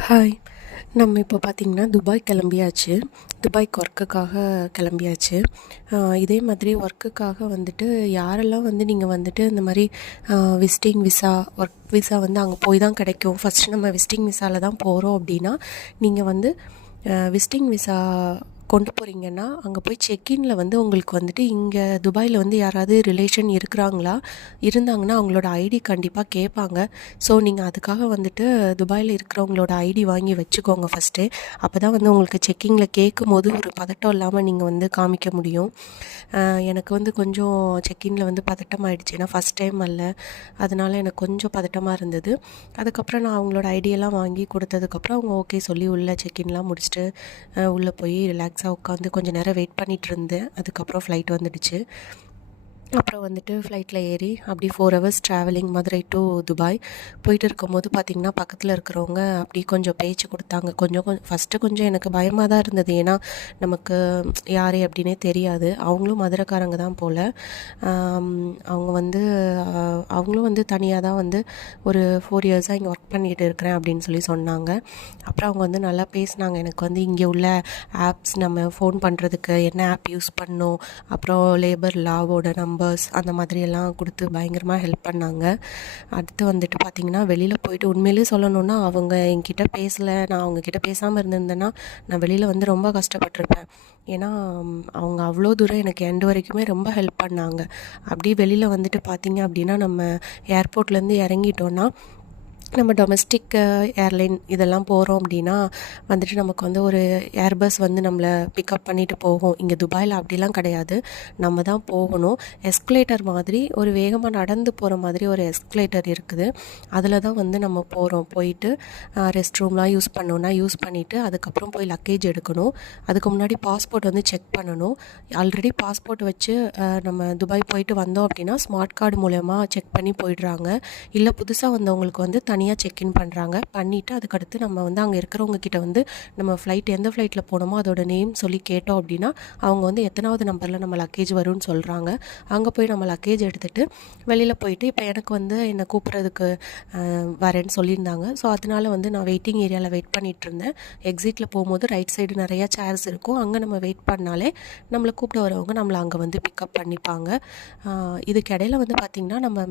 Hi. நம்ம இப்போ பார்த்திங்கன்னா துபாய் கிளம்பியாச்சு. துபாய்க்கு ஒர்க்குக்காக கிளம்பியாச்சு. இதே மாதிரி ஒர்க்குக்காக வந்துட்டு யாரெல்லாம் வந்து நீங்கள் வந்துட்டு இந்த மாதிரி விசிட்டிங் விசா, ஒர்க் விசா வந்து அங்கே போய் தான் கிடைக்கும். ஃபஸ்ட்டு நம்ம விசிட்டிங் விசாவில் தான் போகிறோம் அப்படின்னா, நீங்கள் வந்து விசிட்டிங் விசா கொண்டு போகிறீங்கன்னா, அங்கே போய் செக்இன்ல வந்து உங்களுக்கு வந்துட்டு இங்கே துபாயில் வந்து யாராவது ரிலேஷன் இருக்கிறாங்களா? இருந்தாங்கன்னா அவங்களோட ஐடி கண்டிப்பாக கேட்பாங்க. ஸோ நீங்கள் அதுக்காக வந்துட்டு துபாயில் இருக்கிறவங்களோட ஐடி வாங்கி வச்சுக்கோங்க ஃபஸ்ட்டு. அப்போ தான் வந்து உங்களுக்கு செக்கிங்கில் கேட்கும்போது ஒரு பதட்டம் இல்லாமல் நீங்கள் வந்து காமிக்க முடியும். எனக்கு வந்து கொஞ்சம் செக்இன்ல வந்து பதட்டம் ஆகிடுச்சு. ஏன்னா ஃபஸ்ட் டைம் அல்ல, அதனால் எனக்கு கொஞ்சம் பதட்டமாக இருந்தது. அதுக்கப்புறம் நான் அவங்களோட ஐடியெல்லாம் வாங்கி கொடுத்ததுக்கப்புறம் அவங்க ஓகே சொல்லி உள்ளே செக்இன்லாம் முடிச்சுட்டு உள்ளே போய் ரிலாக்ஸாக உட்காந்து கொஞ்சம் நேரம் வெயிட் பண்ணிகிட்டு இருந்தேன். அதுக்கப்புறம் ஃப்ளைட் வந்துடுச்சு. அப்புறம் வந்துட்டு ஃப்ளைட்டில் ஏறி அப்படி 4 hours travelling, Madurai to Dubai. போயிட்டு இருக்கும்போது பார்த்திங்கன்னா பக்கத்தில் இருக்கிறவங்க அப்படி கொஞ்சம் பேச்சு கொடுத்தாங்க. கொஞ்சம் ஃபஸ்ட்டு கொஞ்சம் எனக்கு பயமாக தான் இருந்தது. ஏன்னா நமக்கு யார் அப்படின்னே தெரியாது. அவங்களும் மதுரைக்காரங்க தான் போல். அவங்க வந்து அவங்களும் வந்து தனியாக தான் வந்து ஒரு 4 இயர்ஸாக இங்கே ஒர்க் பண்ணிகிட்டு இருக்கிறேன் அப்படின்னு சொல்லி சொன்னாங்க. அப்புறம் அவங்க வந்து நல்லா பேசினாங்க. எனக்கு வந்து இங்கே உள்ள ஆப்ஸ், நம்ம ஃபோன் பண்ணுறதுக்கு என்ன ஆப் யூஸ் பண்ணணும், அப்புறம் லேபர் லாவோட நம்பர்ஸ் அந்த மாதிரியெல்லாம் கொடுத்து பயங்கரமாக ஹெல்ப் பண்ணாங்க. அடுத்து வந்துட்டு பார்த்திங்கன்னா வெளியில் போயிட்டு உண்மையிலே சொல்லணுன்னா அவங்க என்கிட்ட பேசலை, நான் அவங்கக்கிட்ட பேசாமல் இருந்திருந்தேன்னா நான் வெளியில் வந்து ரொம்ப கஷ்டப்பட்டிருப்பேன். ஏன்னா அவங்க அவ்வளோ தூரம் எனக்கு எண்டு வரைக்குமே ரொம்ப ஹெல்ப் பண்ணாங்க. அப்படியே வெளியில் வந்துட்டு பார்த்திங்க அப்படின்னா நம்ம ஏர்போர்ட்லேருந்து இறங்கிட்டோன்னா நம்ம டொமஸ்டிக் ஏர்லைன் இதெல்லாம் போகிறோம் அப்படின்னா வந்துட்டு நமக்கு வந்து ஒரு ஏர்பஸ் வந்து நம்மளை பிக்கப் பண்ணிவிட்டு போகும். இங்கே துபாயில் அப்படிலாம் கிடையாது, நம்ம தான் போகணும். எஸ்கலேட்டர் மாதிரி ஒரு வேகமாக நடந்து போகிற மாதிரி ஒரு எஸ்கலேட்டர் இருக்குது. அதில் தான் வந்து நம்ம போகிறோம். போயிட்டு ரெஸ்ட் ரூம்லாம் யூஸ் பண்ணோன்னா யூஸ் பண்ணிவிட்டு அதுக்கப்புறம் போய் லக்கேஜ் எடுக்கணும். அதுக்கு முன்னாடி பாஸ்போர்ட் வந்து செக் பண்ணணும். ஆல்ரெடி பாஸ்போர்ட் வச்சு நம்ம துபாய் போயிட்டு வந்தோம் அப்படின்னா ஸ்மார்ட் கார்டு மூலமா செக் பண்ணி போயிடுறாங்க. இல்லை புதுசாக வந்தவங்களுக்கு வந்து தனியாக செக்இன் பண்ணுறாங்க. பண்ணிவிட்டு அதுக்கடுத்து நம்ம வந்து அங்கே இருக்கிறவங்க கிட்ட வந்து நம்ம எந்த ஃப்ளைட்டில் போனோமோ அதோட நேம் சொல்லி கேட்டோம் அப்படின்னா அவங்க வந்து எத்தனாவது நம்பரில் நம்ம லக்கேஜ் வரும்னு சொல்கிறாங்க. அங்கே போய் நம்ம லக்கேஜ் எடுத்துகிட்டு வெளியில் போயிட்டு இப்போ எனக்கு வந்து என்னை கூப்பிட்றதுக்கு வரேன்னு சொல்லியிருந்தாங்க. ஸோ அதனால வந்து நான் வெயிட்டிங் ஏரியாவில் வெயிட் பண்ணிகிட்டு இருந்தேன். எக்ஸிட்டில் போகும்போது ரைட் சைடு நிறையா சேர்ஸ் இருக்கும். அங்கே நம்ம வெயிட் பண்ணாலே நம்மளை கூப்பிட வரவங்க நம்மளை அங்கே வந்து பிக்கப் பண்ணிப்பாங்க. இதுக்கு இடையில வந்து பார்த்திங்கன்னா நம்ம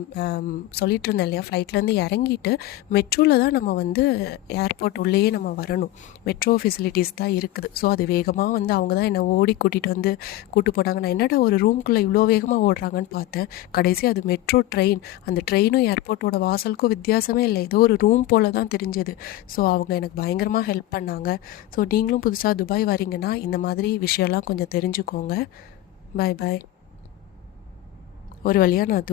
சொல்லிட்டு இருந்தேன் இல்லையா, ஃப்ளைட்லேருந்து இறங்கிட்டு மெட்ரோவில் தான் நம்ம வந்து ஏர்போர்ட் உள்ளேயே நம்ம வரணும். மெட்ரோ ஃபெசிலிட்டிஸ் தான் இருக்குது. ஸோ அது வேகமாக வந்து அவங்க தான் என்னை ஓடி கூப்பிட்டு போனாங்க. நான் என்னடா ஒரு ரூம்குள்ளே இவ்வளோ வேகமாக ஓடுறாங்கன்னு பார்த்தேன். கடைசி அது மெட்ரோ ட்ரெயின். அந்த ட்ரெயினும் ஏர்போர்ட்டோட வாசலுக்கும் வித்தியாசமே இல்லை, ஏதோ ஒரு ரூம் போல் தான் தெரிஞ்சது. ஸோ அவங்க எனக்கு பயங்கரமாக ஹெல்ப் பண்ணாங்க. ஸோ நீங்களும் புதுசாக துபாய் வரீங்கன்னா இந்த மாதிரி விஷயம்லாம் கொஞ்சம் தெரிஞ்சுக்கோங்க. பாய் பாய். ஒரு வழியாக நான்